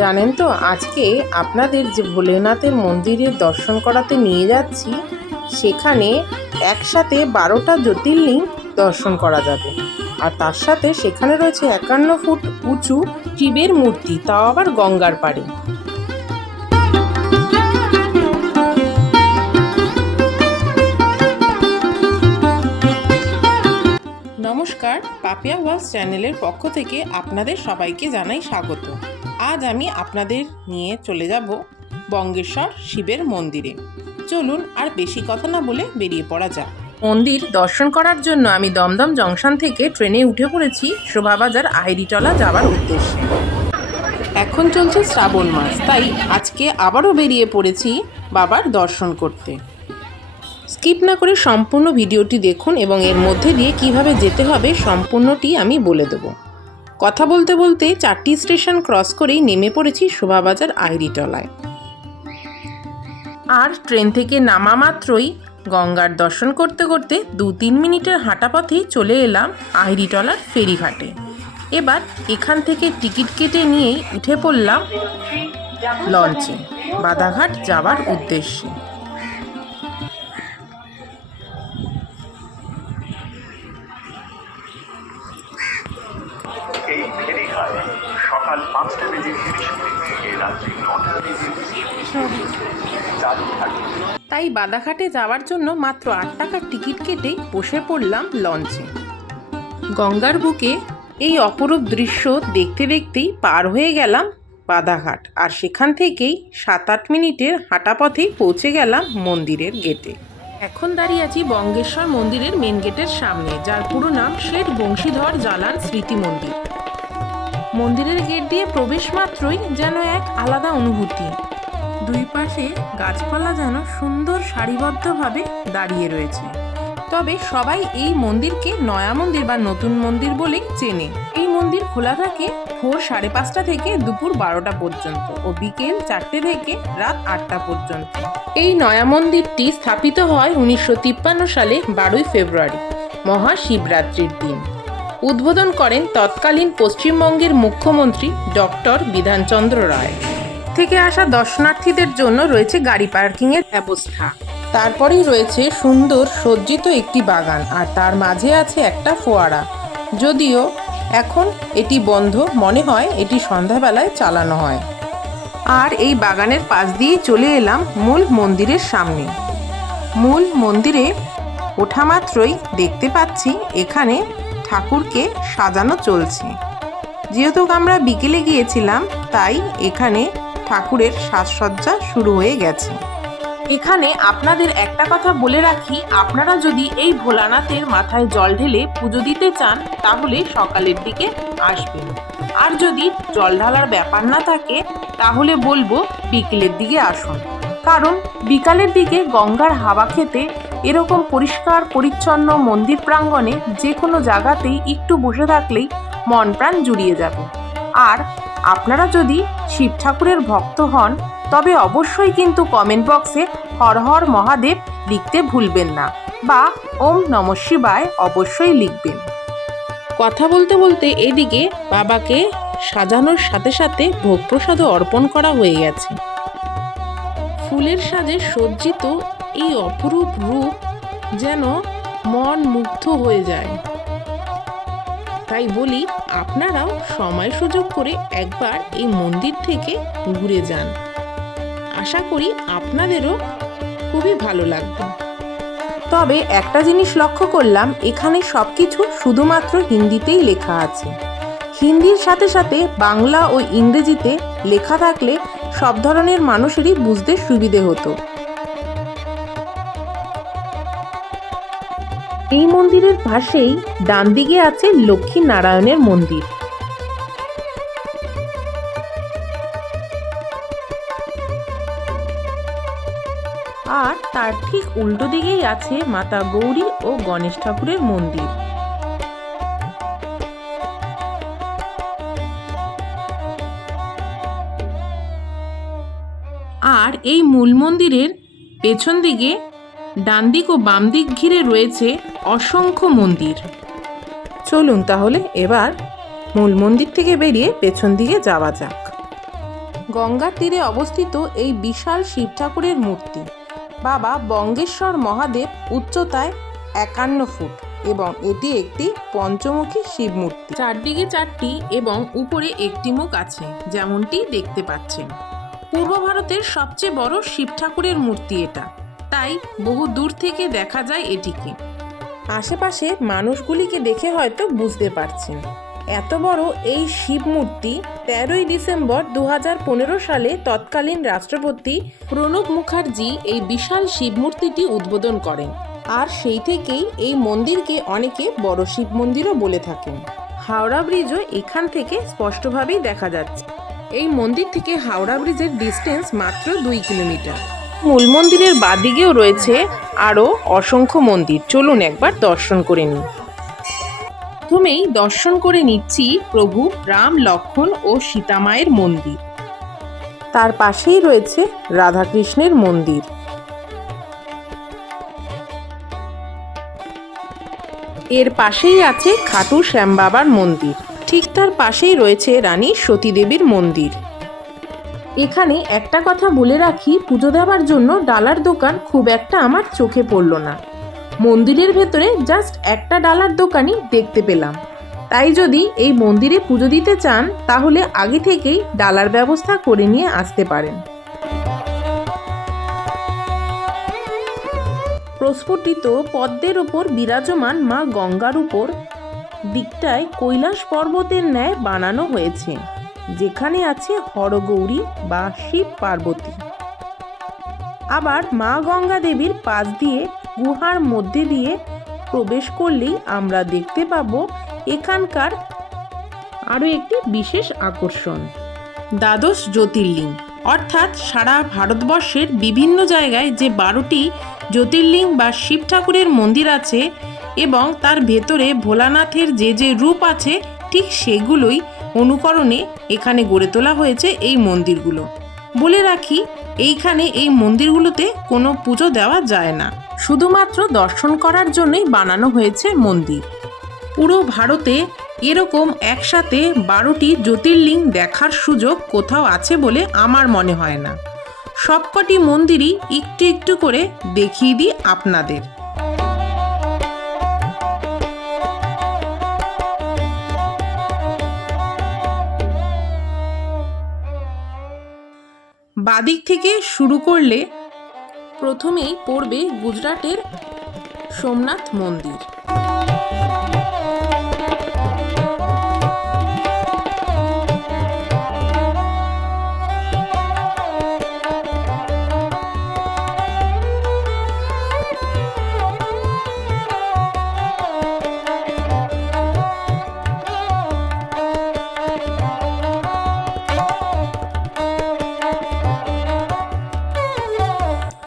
জানেন তো, আজকে আপনাদের যে ভোলেনাথের মন্দিরের দর্শন করাতে নিয়ে যাচ্ছি, সেখানে একসাথে 12টা জ্যোতির্লিঙ্গ দর্শন করা যাবে। আর তার সাথে সেখানে রয়েছে 51 ফুট উঁচু শিবের মূর্তি, তাও আবার গঙ্গার পাড়ে। নমস্কার, পাপিয়া ওয়ার্ল্ড চ্যানেলের পক্ষ থেকে আপনাদের সবাইকে জানাই স্বাগত। আজ আমি আপনাদের নিয়ে চলে যাব বঙ্গেশ্বর শিবের মন্দিরে। চলুন আর বেশি কথা না বলে বেরিয়ে পড়া যাক। মন্দির দর্শন করার জন্য আমি দমদম জংশন থেকে ট্রেনে উঠে পড়েছি শোভাবাজার আহিরিটলা যাওয়ার উদ্দেশ্যে। এখন চলছে শ্রাবণ মাস, তাই আজকে আবারও বেরিয়ে পড়েছি বাবার দর্শন করতে। স্কিপ না করে সম্পূর্ণ ভিডিওটি দেখুন এবং এর মধ্যে দিয়ে কিভাবে যেতে হবে সম্পূর্ণটি আমি বলে দেব। কথা বলতে বলতে 4টি স্টেশন ক্রস করেই নেমে পড়েছি শোভাবাজার আহিরিটলায়। আর ট্রেন থেকে নামা মাত্রই গঙ্গার দর্শন করতে করতে 2-3 মিনিটের হাঁটা পথেই চলে এলাম আহিরিটলার ফেরিঘাটে। এবার এখান থেকে টিকিট কেটে নিয়েই উঠে পড়লাম লঞ্চে বাদাঘাট যাওয়ার উদ্দেশ্যে। এই ফেরিঘাট সকাল 5টা বেজে 30 মিনিট থেকে রাত্রি 9টা বেজে 30 মিনিট চালু থাকে। তাই বাদাঘাটে যাওয়ার জন্য মাত্র 8 টাকার টিকিট কেটেই বসে পড়লাম লঞ্চে। গঙ্গার বুকে এই অপরূপ দৃশ্য দেখতে দেখতেই পার হয়ে গেলাম বাদাঘাট। আর সেখান থেকেই 7-8 মিনিটের হাঁটা পথেই পৌঁছে গেলাম মন্দিরের গেটে। এখন দাঁড়িয়ে আছি বঙ্গেশ্বর মন্দিরের মেন গেটের সামনে, যার পুরো নাম শেঠ বংশীধর জালান স্মৃতি মন্দির। মন্দিরের গেট দিয়ে প্রবেশ মাত্রই যেন এক আলাদা অনুভূতি। দুই পাশে গাছপালা যেন সুন্দর সারিবদ্ধভাবে দাঁড়িয়ে রয়েছে। তবে সবাই এই মন্দিরকে নয়া মন্দির বা নতুন মন্দির বলেই চেনে। এই মন্দির খোলা থাকে ভোর 5:30 থেকে দুপুর 12টা পর্যন্ত ও বিকেল 4টে থেকে রাত 8টা পর্যন্ত। এই নয়া মন্দিরটি স্থাপিত হয় 1953 সালে 12ই ফেব্রুয়ারি, মহাশিবরাত্রির দিন। উদ্বোধন করেন তৎকালীন পশ্চিমবঙ্গের মুখ্যমন্ত্রী ডক্টর বিধানচন্দ্র রায়। থেকে আসা দর্শনার্থীদের জন্য রয়েছে গাড়ি পার্কিংয়ের ব্যবস্থা। তারপরেই রয়েছে সুন্দর সজ্জিত একটি বাগান, আর তার মাঝে আছে একটা ফোয়ারা। যদিও এখন এটি বন্ধ, মনে হয় এটি সন্ধ্যাবেলায় চালানো হয়। আর এই বাগানের পাশ দিয়েই চলে এলাম মূল মন্দিরের সামনে। মূল মন্দিরে ওঠা মাত্রই দেখতে পাচ্ছি এখানে ঠাকুরকে সাজানো চলছে। যেহেতু আমরা বিকেলে গিয়েছিলাম, তাই এখানে ঠাকুরের সাজসজ্জা শুরু হয়ে গেছে। এখানে আপনাদের একটা কথা বলে রাখি, আপনারা যদি এই ভোলানাথের মাথায় জল ঢেলে পুজো দিতে চান তাহলে সকালের দিকে আসবেন। আর যদি জল ঢালার ব্যাপার না থাকে তাহলে বলবো বিকেলের দিকে আসুন। কারণ বিকালের দিকে গঙ্গার হাওয়া খেতে এরকম পরিষ্কার পরিচ্ছন্ন মন্দির প্রাঙ্গণে যে কোনো জায়গাতেই একটু বসে থাকলেই মন প্রাণ জুড়িয়ে যাবে। আর আপনারা যদি শিব ঠাকুরের ভক্ত হন তবে অবশ্যই কিন্তু কমেন্ট বক্সে হর হর মহাদেব লিখতে ভুলবেন না, বা ওম নমঃ শিবায় অবশ্যই লিখবেন। কথা বলতে বলতে এদিকে বাবাকে সাজানোর সাথে সাথে ভোগ প্রসাদও অর্পণ করা হয়ে গেছে। ফুলের সাজে সজ্জিত এই অপরূপ রূপ যেন মন মুগ্ধ হয়ে যায়। তাই বলি, আপনারাও সময় সুযোগ করে একবার এই মন্দির থেকে ঘুরে যান। আশা করি আপনাদেরও খুবই ভালো লাগবে। তবে একটা জিনিস লক্ষ্য করলাম, এখানে সবকিছু শুধুমাত্র হিন্দিতেই লেখা আছে। হিন্দির সাথে সাথে বাংলা ও ইংরেজিতে লেখা থাকলে সব ধরনের মানুষেরই বুঝতে সুবিধে হতো। এই মন্দিরের পাশেই ডান দিকে আছে লক্ষ্মী নারায়ণের মন্দির। আর তার ঠিক উল্টো দিকেই আছে মাতা গৌরী ও গণেশ ঠাকুরের মন্দির। আর এই মূল মন্দিরের পেছন দিকে ডান দিক ও বাম দিক ঘিরে রয়েছে অসংখ্য মন্দির। চলুন তাহলে এবার মূল মন্দির থেকে বেরিয়ে পেছন দিকে যাওয়া যাক। গঙ্গার তীরে অবস্থিত এই বিশাল শিব ঠাকুরের মূর্তি বাবা বঙ্গেশ্বর মহাদেব, উচ্চতায় 51 ফুট এবং এটি একটি পঞ্চমুখী শিব মূর্তি। চারদিকে 4টি এবং উপরে একটি মুখ আছে, যেমনটি দেখতে পাচ্ছেন। পূর্ব ভারতের সবচেয়ে বড় শিব ঠাকুরের মূর্তি এটা, তাই বহু দূর থেকে দেখা যায় এটিকে। আশেপাশে মানুষগুলিকে দেখে হয়তো বুঝতে পারছেন, এত বড় এই শিব মূর্তি 13ই ডিসেম্বর 2015 সালে তৎকালীন রাষ্ট্রপতি প্রণব মুখার্জি এই বিশাল শিব মূর্তিটি উদ্বোধন করেন। আর সেই থেকেই এই মন্দিরকে অনেকে বড় শিব মন্দিরও বলে থাকেন। হাওড়া ব্রিজও এখান থেকে স্পষ্টভাবেই দেখা যাচ্ছে। এই মন্দির থেকে হাওড়া ব্রিজের ডিস্টেন্স মাত্র 2 কিলোমিটার। মূল মন্দিরের বাদিকেও রয়েছে আরও অসংখ্য মন্দির, চলুন একবার দর্শন করে নিই। প্রথমেই দর্শন করে নিচ্ছি প্রভু রাম, লক্ষ্মণ ও সীতা মায়ের মন্দির। তার পাশেই রয়েছে রাধাকৃষ্ণের মন্দির। এর পাশেই আছে খাটু শ্যাম বাবার মন্দির। ঠিক তার পাশেই রয়েছে রানী সতী দেবীর মন্দির। এখানে একটা কথা বলে রাখি, পুজো দেওয়ার জন্য ডালার দোকান খুব একটা আমার চোখে পড়ল না। মন্দিরের ভেতরে জাস্ট একটা ডালার দোকানই দেখতে পেলাম। তাই যদি এই মন্দিরে পুজো দিতে চান তাহলে আগে থেকেই ডালার ব্যবস্থা করে নিয়ে আসতে পারেন। প্রস্ফুটিত পদ্মের ওপর বিরাজমান মা গঙ্গার উপর দিকটায় কৈলাস পর্বতের ন্যায় বানানো হয়েছে, যেখানে আছে হরগৌরী বা শিব পার্বতী। আবার মা গঙ্গা দেবীর পাশ দিয়ে গুহার মধ্যে দিয়ে প্রবেশ করলেই আমরা দেখতে পাবো এখানকার আরও একটি বিশেষ আকর্ষণ, দ্বাদশ জ্যোতির্লিঙ্গ। অর্থাৎ সারা ভারতবর্ষের বিভিন্ন জায়গায় যে 12টি জ্যোতির্লিঙ্গ বা শিব ঠাকুরের মন্দির আছে এবং তার ভেতরে ভোলানাথের যে যে রূপ আছে, ঠিক সেগুলোই অনুকরণে এখানে গড়ে তোলা হয়েছে এই মন্দিরগুলো। বলে রাখি, এইখানে এই মন্দিরগুলোতে কোনো পুজো দেওয়া যায় না, শুধুমাত্র দর্শন করার জন্যই বানানো হয়েছে মন্দির। পুরো ভারতে এরকম একসাথে 12টি জ্যোতির্লিঙ্গ দেখার সুযোগ কোথাও আছে বলে আমার মনে হয় না। সবকটি মন্দিরই একটু একটু করে দেখিয়ে দিই আপনাদের। বাদিক থেকে শুরু করলে প্রথমেই পড়বে গুজরাটের সোমনাথ মন্দির।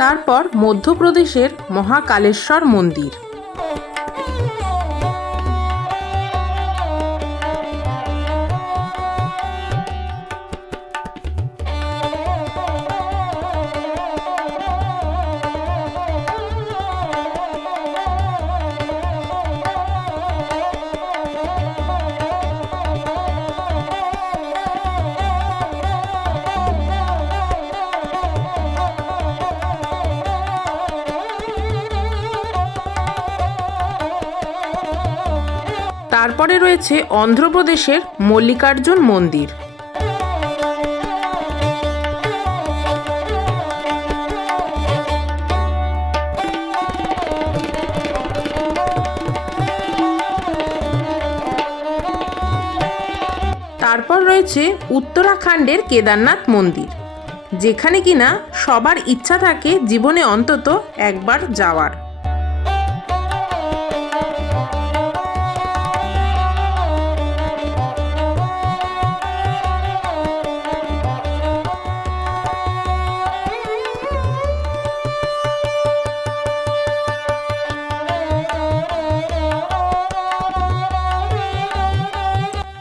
তারপর মধ্যপ্রদেশের মহাকালেশ্বর মন্দির। তারপরে রয়েছে অন্ধ্রপ্রদেশের মল্লিকার্জুন মন্দির। তারপর রয়েছে উত্তরাখণ্ডের কেদারনাথ মন্দির, যেখানে কিনা সবার ইচ্ছা থাকে জীবনে অন্তত একবার যাওয়ার।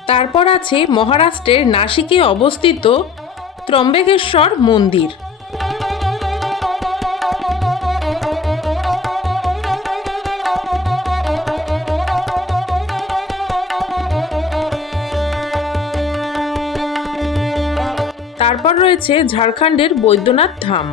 তারপর আছে মহারাষ্ট্রের নাসিকে অবস্থিত ত্রম্বকেশ্বর মন্দির। তারপর রয়েছে ঝাড়খণ্ডের বৈদ্যনাথ ধাম।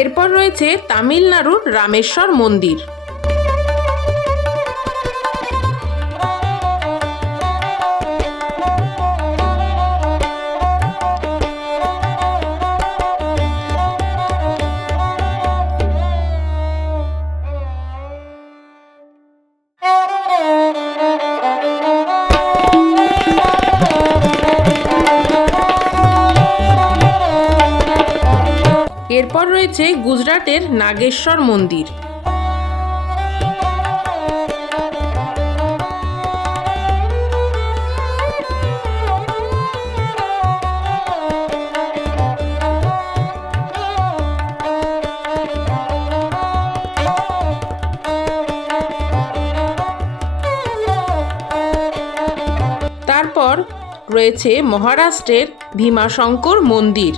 এরপর রয়েছে তামিলনাড়ুর রামেশ্বর মন্দির। এরপর রয়েছে গুজরাটের নাগেশ্বর মন্দির। তারপর রয়েছে মহারাষ্ট্রের ভীমাশঙ্কর মন্দির।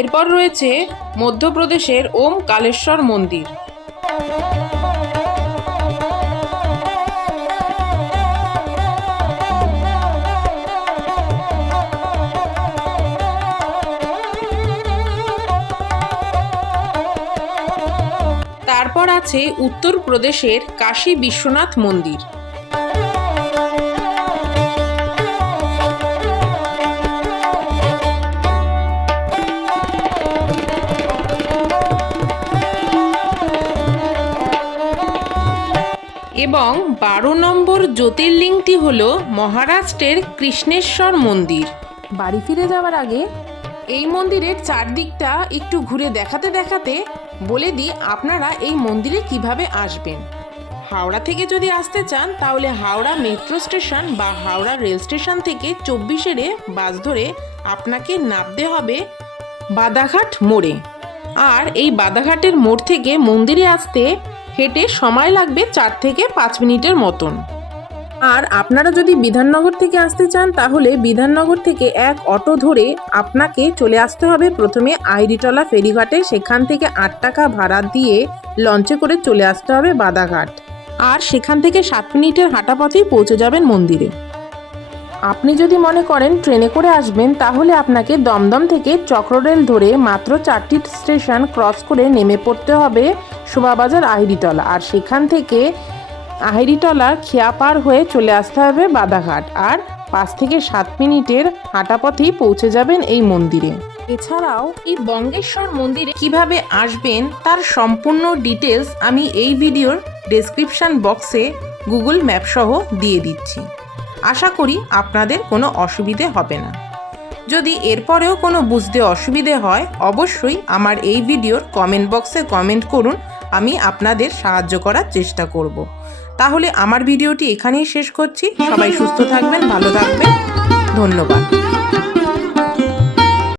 এরপর রয়েছে মধ্যপ্রদেশের ওমকারেশ্বর মন্দির। তারপর আছে উত্তরপ্রদেশের কাশী বিশ্বনাথ মন্দির। এবং 12 নম্বর জ্যোতির্লিঙ্গটি হল মহারাষ্ট্রের কৃষ্ণেশ্বর মন্দির। বাড়ি ফিরে যাওয়ার আগে এই মন্দিরের চারদিকটা একটু ঘুরে দেখাতে দেখাতে বলে দিই আপনারা এই মন্দিরে কিভাবে আসবেন। হাওড়া থেকে যদি আসতে চান তাহলে হাওড়া মেট্রো স্টেশন বা হাওড়া রেল স্টেশন থেকে 24-এ বাস ধরে আপনাকে নামতে হবে বাদাঘাট মোড়ে। আর এই বাদাঘাটের মোড় থেকে মন্দিরে আসতে হেঁটে সময় লাগবে 4 থেকে 5 মিনিটের মতন। আর আপনারা যদি বিধাননগর থেকে আসতে চান তাহলে বিধাননগর থেকে এক অটো ধরে আপনাকে চলে আসতে হবে প্রথমে আইরিটলা ফেরিঘাটে। সেখান থেকে 8 টাকা ভাড়া দিয়ে লঞ্চে করে চলে আসতে হবে বাদাঘাট। আর সেখান থেকে 7 মিনিটের হাঁটা পথেই পৌঁছে যাবেন মন্দিরে। আপনি যদি মনে করেন ট্রেনে করে আসবেন তাহলে আপনাকে দমদম থেকে চক্ররেল ধরে মাত্র 4টি স্টেশন ক্রস করে নেমে পড়তে হবে শোভাবাজার আহিরিটলা। আর সেখান থেকে আহিরিটলার খেয়াপার হয়ে চলে আসতে হবে বাদাঘাট। আর 5 থেকে 7 মিনিটের হাঁটা পথেই পৌঁছে যাবেন এই মন্দিরে। এছাড়াও এই বঙ্গেশ্বর মন্দিরে কিভাবে আসবেন তার সম্পূর্ণ ডিটেলস আমি এই ভিডিওর ডেসক্রিপশন বক্সে গুগল ম্যাপ সহ দিয়ে দিচ্ছি। আশা করি আপনাদের কোনো অসুবিধে হবে না। যদি এরপরেও কোনো বুঝতে অসুবিধে হয় অবশ্যই আমার এই ভিডিওর কমেন্ট বক্সে কমেন্ট করুন, আমি আপনাদের সাহায্য করার চেষ্টা করব। তাহলে আমার ভিডিওটি এখানেই শেষ করছি। সবাই সুস্থ থাকবেন, ভালো থাকবেন, ধন্যবাদ।